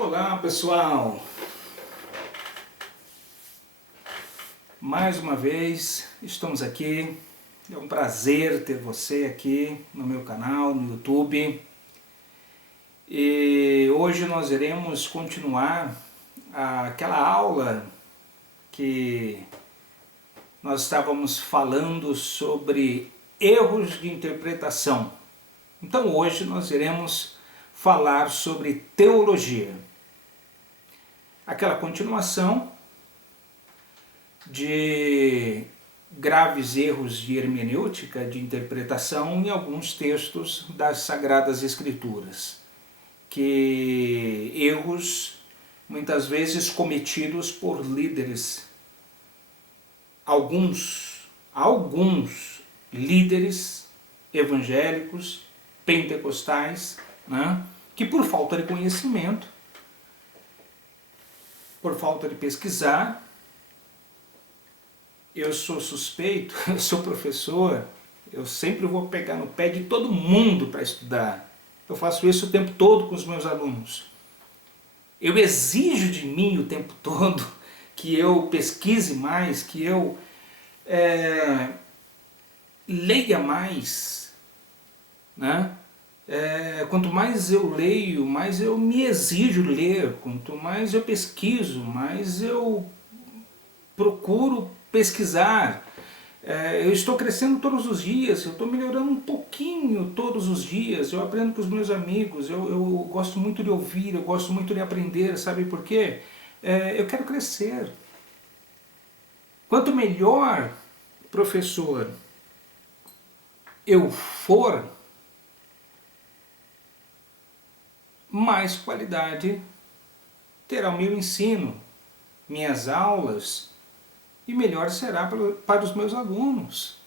Olá pessoal, mais uma vez estamos aqui, é um prazer ter você aqui no meu canal, no YouTube. E hoje nós iremos continuar aquela aula que nós estávamos falando sobre erros de interpretação. Então hoje nós iremos falar sobre teologia. Aquela continuação de graves erros de hermenêutica, de interpretação em alguns textos das Sagradas Escrituras, que erros muitas vezes cometidos por líderes, alguns líderes evangélicos, pentecostais, né, que por falta de conhecimento, por falta de pesquisar, eu sou suspeito, eu sou professor, eu sempre vou pegar no pé de todo mundo para estudar. Eu faço isso o tempo todo com os meus alunos. Eu exijo de mim o tempo todo que eu pesquise mais, que eu leia mais, né? Quanto mais eu leio, mais eu me exijo ler, quanto mais eu pesquiso, mais eu procuro pesquisar. Eu estou crescendo todos os dias, eu estou melhorando um pouquinho todos os dias, eu aprendo com os meus amigos, eu gosto muito de ouvir, eu gosto muito de aprender, sabe por quê? Eu quero crescer. Quanto melhor professor eu for, mais qualidade terá o meu ensino, minhas aulas, e melhor será para os meus alunos.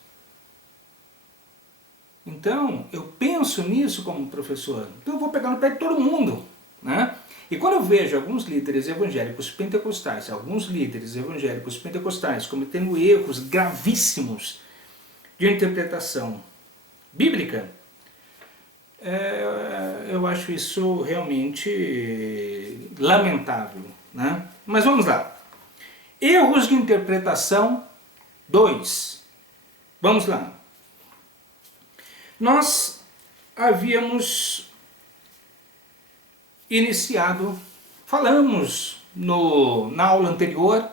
Então, eu penso nisso como professor, então eu vou pegar no pé de todo mundo, né? E quando eu vejo alguns líderes evangélicos pentecostais, cometendo erros gravíssimos de interpretação bíblica, eu acho isso realmente lamentável, né? Mas vamos lá. Erros de interpretação 2. Vamos lá. Nós havíamos iniciado, falamos na aula anterior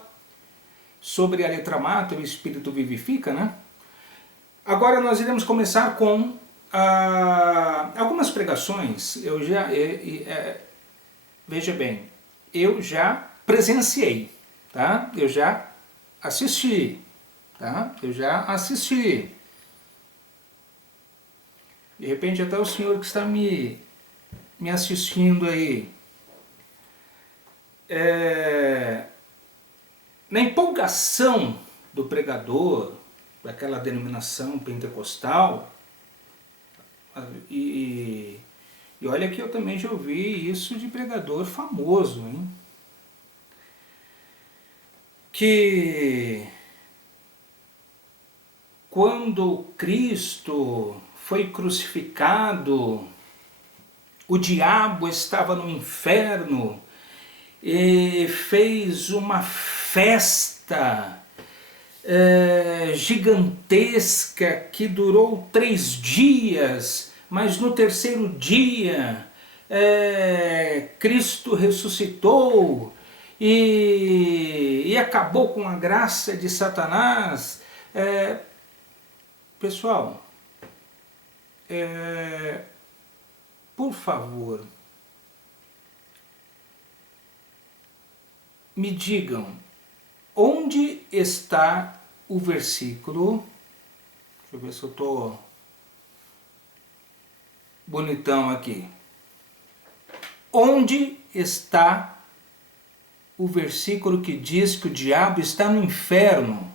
sobre a letra mata, o Espírito vivifica, né? Agora nós iremos começar com algumas pregações. Veja bem, eu já presenciei, tá? Eu já assisti, tá? De repente até o senhor que está me assistindo aí, na empolgação do pregador, daquela denominação pentecostal, e olha que eu também já ouvi isso de pregador famoso, hein? Que quando Cristo foi crucificado, o diabo estava no inferno e fez uma festa gigantesca que durou 3 dias, mas no terceiro dia Cristo ressuscitou e acabou com a graça de Satanás. Pessoal, por favor, me digam onde está o versículo. Deixa eu ver se eu estou bonitão aqui. Onde está o versículo que diz que o diabo está no inferno?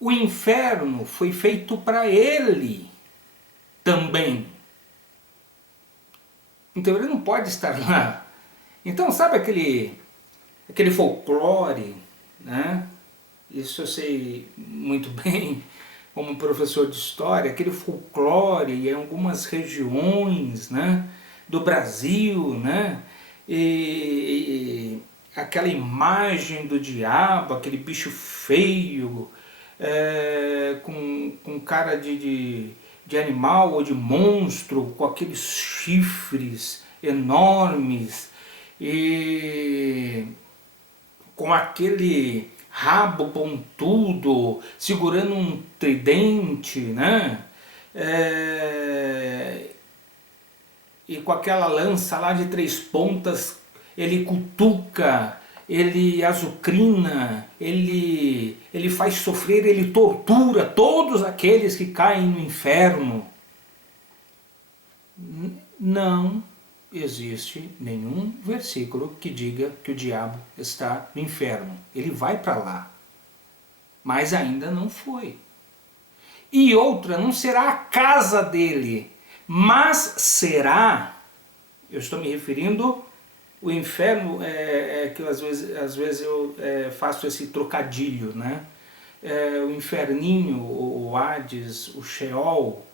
O inferno foi feito para ele também. Então ele não pode estar lá. Então sabe aquele folclore, né? Isso eu sei muito bem como professor de história, aquele folclore em algumas regiões, né, do Brasil, né? E aquela imagem do diabo, aquele bicho feio, com cara de animal ou de monstro, com aqueles chifres enormes e com aquele rabo pontudo, segurando um tridente, né? E com aquela lança lá de 3 pontas, ele cutuca, ele azucrina, ele faz sofrer, ele tortura todos aqueles que caem no inferno. Não existe nenhum versículo que diga que o diabo está no inferno. Ele vai para lá, mas ainda não foi. E outra, não será a casa dele, mas será, eu estou me referindo, o inferno, que às vezes eu faço esse trocadilho, né? O inferninho, o Hades, o Sheol,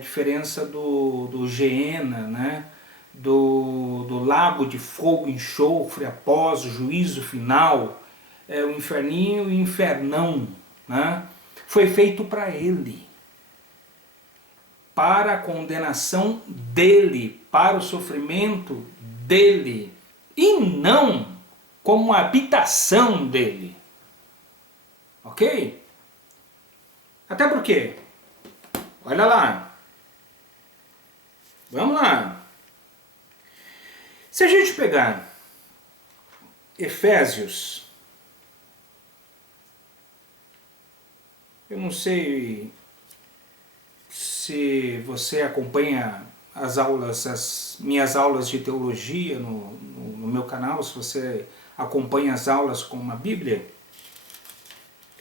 diferença do Geena, né? Do lago de fogo e enxofre após o juízo final, o inferninho e o infernão, né? Foi feito para ele, para a condenação dele, para o sofrimento dele, e não como habitação dele. Ok? Até porque, olha lá, vamos lá. Se a gente pegar Efésios, eu não sei se você acompanha as minhas aulas de teologia no meu canal, se você acompanha as aulas com uma Bíblia,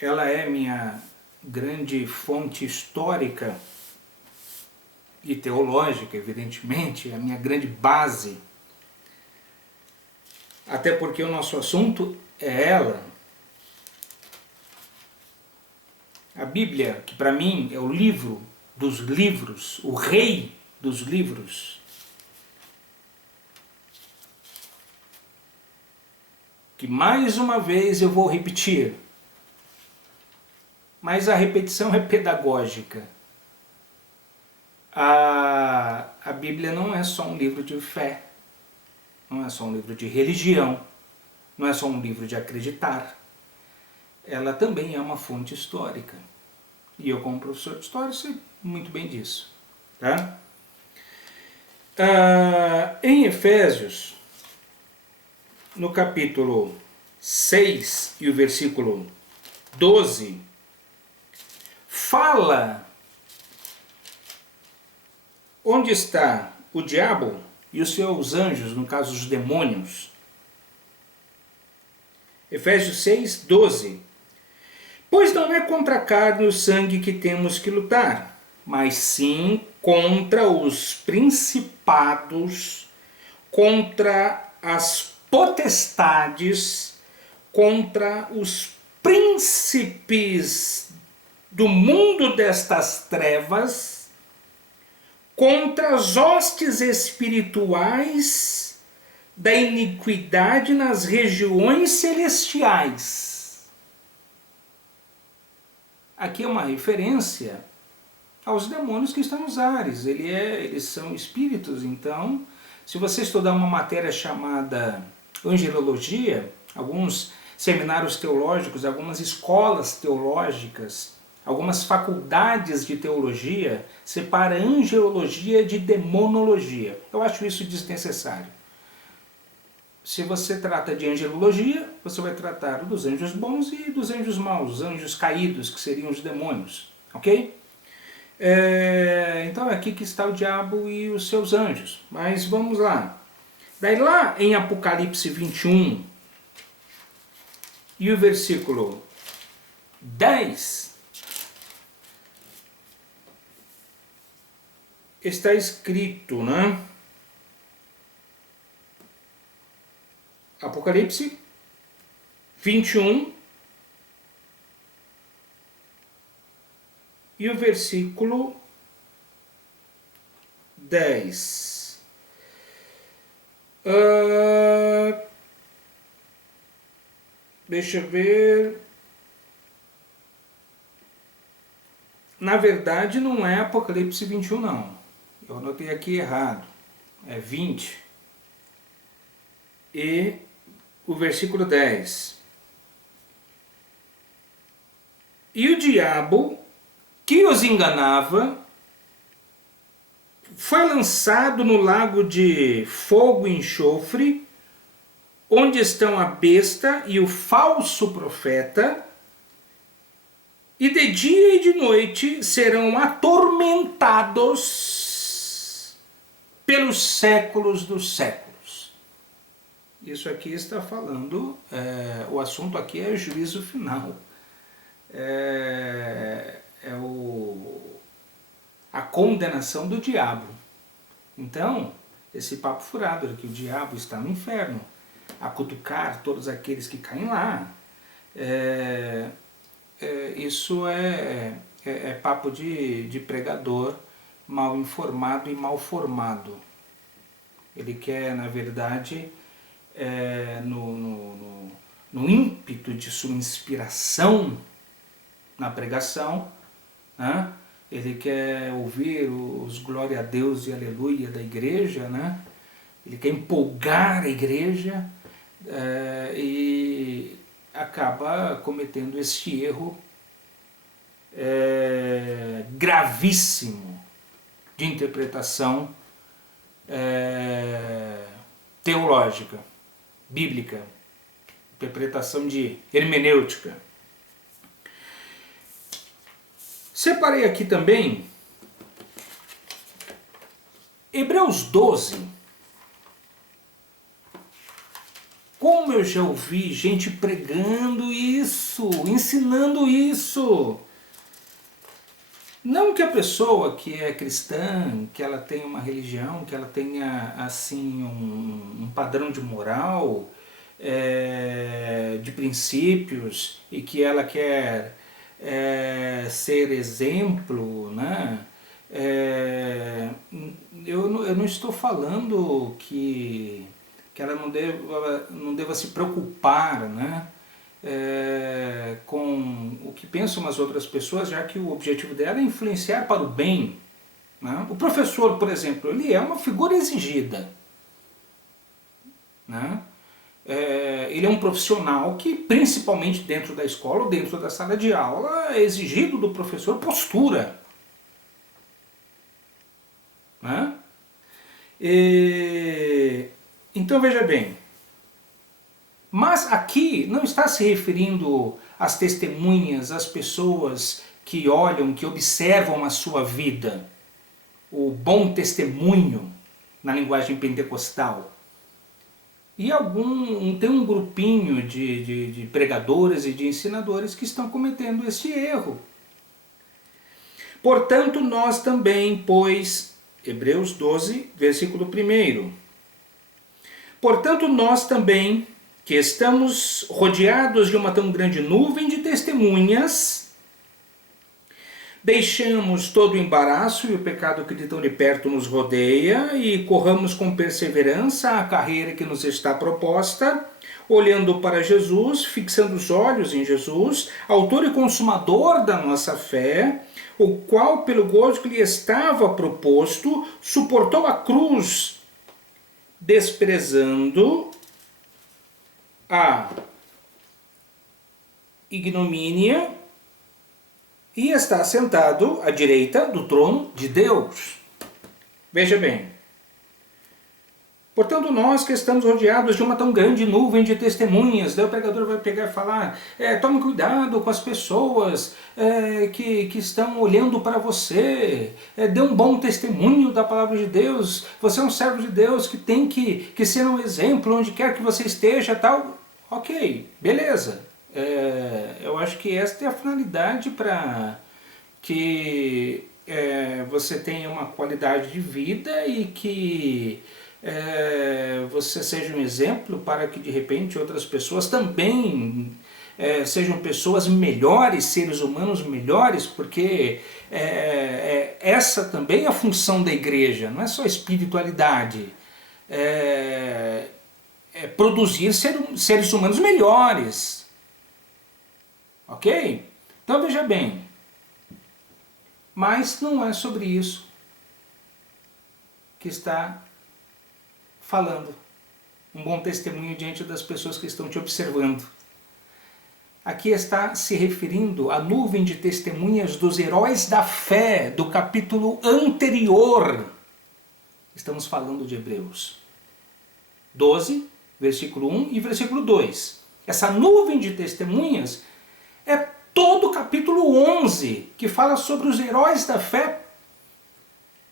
ela é minha grande fonte histórica e teológica, evidentemente, a minha grande base. Até porque o nosso assunto é ela. A Bíblia, que para mim é o livro dos livros, o rei dos livros, que mais uma vez eu vou repetir, mas a repetição é pedagógica. A Bíblia não é só um livro de fé, não é só um livro de religião, não é só um livro de acreditar. Ela também é uma fonte histórica. E eu, como professor de história, sei muito bem disso. Tá? Em Efésios, no capítulo 6 e o versículo 12, fala onde está o diabo e os seus anjos, no caso os demônios. Efésios 6, 12. Pois não é contra a carne e o sangue que temos que lutar, mas sim contra os principados, contra as potestades, contra os príncipes do mundo destas trevas, contra as hostes espirituais da iniquidade nas regiões celestiais. Aqui é uma referência aos demônios que estão nos ares. Eles são espíritos, então, se você estudar uma matéria chamada angelologia, alguns seminários teológicos, algumas escolas teológicas, algumas faculdades de teologia, separa angelologia de demonologia. Eu acho isso desnecessário. Se você trata de angelologia, você vai tratar dos anjos bons e dos anjos maus, os anjos caídos, que seriam os demônios, ok? Então é aqui que está o diabo e os seus anjos. Mas vamos lá. Daí lá em Apocalipse 21 e o versículo 10, está escrito, né? Apocalipse 21 e o versículo 10. Ah, deixa eu ver. Na verdade não é Apocalipse 21 não. Eu anotei aqui errado. É 20. E o versículo 10. E o diabo que os enganava foi lançado no lago de fogo e enxofre, onde estão a besta e o falso profeta, e de dia e de noite serão atormentados pelos séculos dos séculos. Isso aqui está falando, o assunto aqui é juízo final. A condenação do diabo. Então, esse papo furado de que o diabo está no inferno, a cutucar todos aqueles que caem lá, isso é papo de pregador mal informado e mal formado. Ele quer, na verdade, no ímpeto de sua inspiração na pregação, né? Ele quer ouvir os glória a Deus e aleluia da igreja, né? Ele quer empolgar a igreja e acaba cometendo este erro gravíssimo de interpretação teológica, bíblica, interpretação de hermenêutica. Separei aqui também Hebreus 12. Como eu já ouvi gente pregando isso, ensinando isso. Não que a pessoa que é cristã, que ela tenha uma religião, que ela tenha assim um padrão de moral, de princípios, e que ela quer ser exemplo, né? Eu não estou falando que ela não deva se preocupar, né? Com o que pensam as outras pessoas, já que o objetivo dela é influenciar para o bem, né? O professor, por exemplo, ele é uma figura exigida, né? Ele é um profissional que, principalmente dentro da escola ou dentro da sala de aula, é exigido do professor postura, né? Então veja bem, mas aqui não está se referindo às testemunhas, às pessoas que olham, que observam a sua vida, o bom testemunho na linguagem pentecostal. E tem um grupinho de pregadores e de ensinadores que estão cometendo esse erro. Portanto, nós também, pois, Hebreus 12, versículo 1. Portanto, nós também, que estamos rodeados de uma tão grande nuvem de testemunhas, deixamos todo o embaraço e o pecado que de tão de perto nos rodeia e corramos com perseverança a carreira que nos está proposta, olhando para Jesus, fixando os olhos em Jesus, autor e consumador da nossa fé, o qual, pelo gozo que lhe estava proposto, suportou a cruz, desprezando a ignomínia, e está sentado à direita do trono de Deus. Veja bem. Portanto, nós que estamos rodeados de uma tão grande nuvem de testemunhas, daí o pregador vai pegar e falar, tome cuidado com as pessoas que estão olhando para você, dê um bom testemunho da palavra de Deus, você é um servo de Deus que tem que ser um exemplo onde quer que você esteja, tal. Ok, beleza. Eu acho que esta é a finalidade para que você tenha uma qualidade de vida e que você seja um exemplo para que de repente outras pessoas também sejam pessoas melhores, seres humanos melhores, porque essa também é a função da igreja, não é só espiritualidade. produzir seres humanos melhores. Ok? Então veja bem, mas não é sobre isso que está falando um bom testemunho diante das pessoas que estão te observando. Aqui está se referindo à nuvem de testemunhas dos heróis da fé do capítulo anterior. Estamos falando de Hebreus 12, versículo 1 e versículo 2. Essa nuvem de testemunhas é todo o capítulo 11, que fala sobre os heróis da fé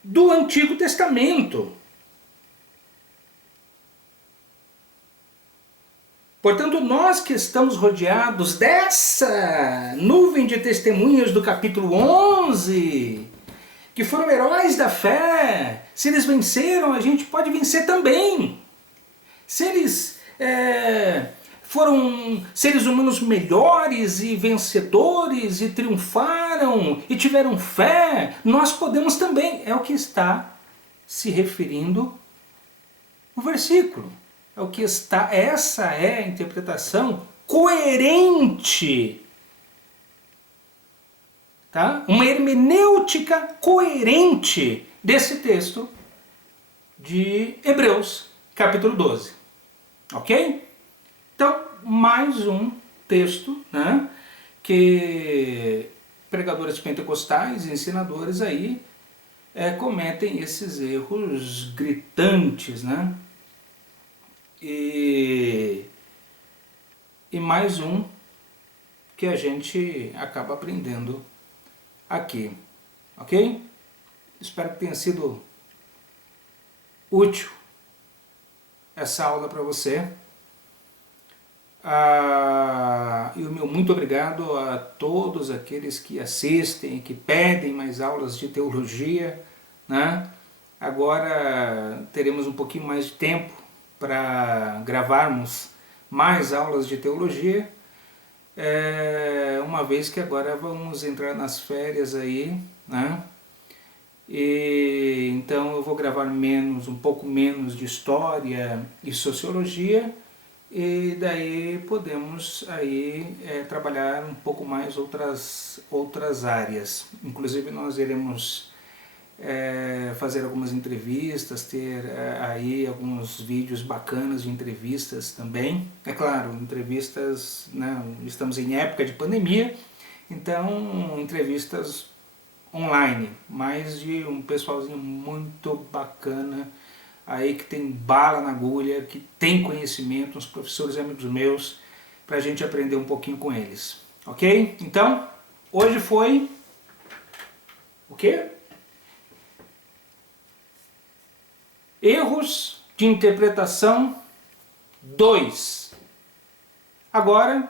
do Antigo Testamento. Portanto, nós que estamos rodeados dessa nuvem de testemunhas do capítulo 11, que foram heróis da fé, se eles venceram, a gente pode vencer também. Se eles foram seres humanos melhores e vencedores e triunfaram e tiveram fé, nós podemos também. É o que está se referindo o versículo. É o que está, essa é a interpretação coerente, tá? Uma hermenêutica coerente desse texto de Hebreus, capítulo 12. Ok? Então, mais um texto, né, que pregadores pentecostais, ensinadores aí, cometem esses erros gritantes, né? E mais um que a gente acaba aprendendo aqui, ok? Espero que tenha sido útil essa aula para você. E o meu muito obrigado a todos aqueles que assistem, que pedem mais aulas de teologia, né? Agora teremos um pouquinho mais de tempo para gravarmos mais aulas de teologia, uma vez que agora vamos entrar nas férias aí, né? E então eu vou gravar um pouco menos de história e sociologia, e daí podemos aí trabalhar um pouco mais outras áreas. Inclusive nós iremos fazer algumas entrevistas, ter aí alguns vídeos bacanas de entrevistas também. É claro, entrevistas, né, estamos em época de pandemia, então entrevistas online, mas de um pessoalzinho muito bacana, aí que tem bala na agulha, que tem conhecimento, uns professores e amigos meus, para a gente aprender um pouquinho com eles. Ok? Então, hoje foi o quê? Erros de interpretação 2. Agora,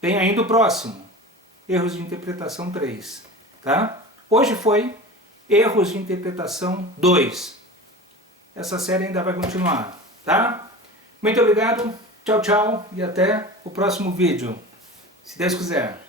tem ainda o próximo. Erros de interpretação 3. Tá? Hoje foi erros de interpretação 2. Essa série ainda vai continuar. Tá? Muito obrigado. Tchau, tchau. E até o próximo vídeo. Se Deus quiser.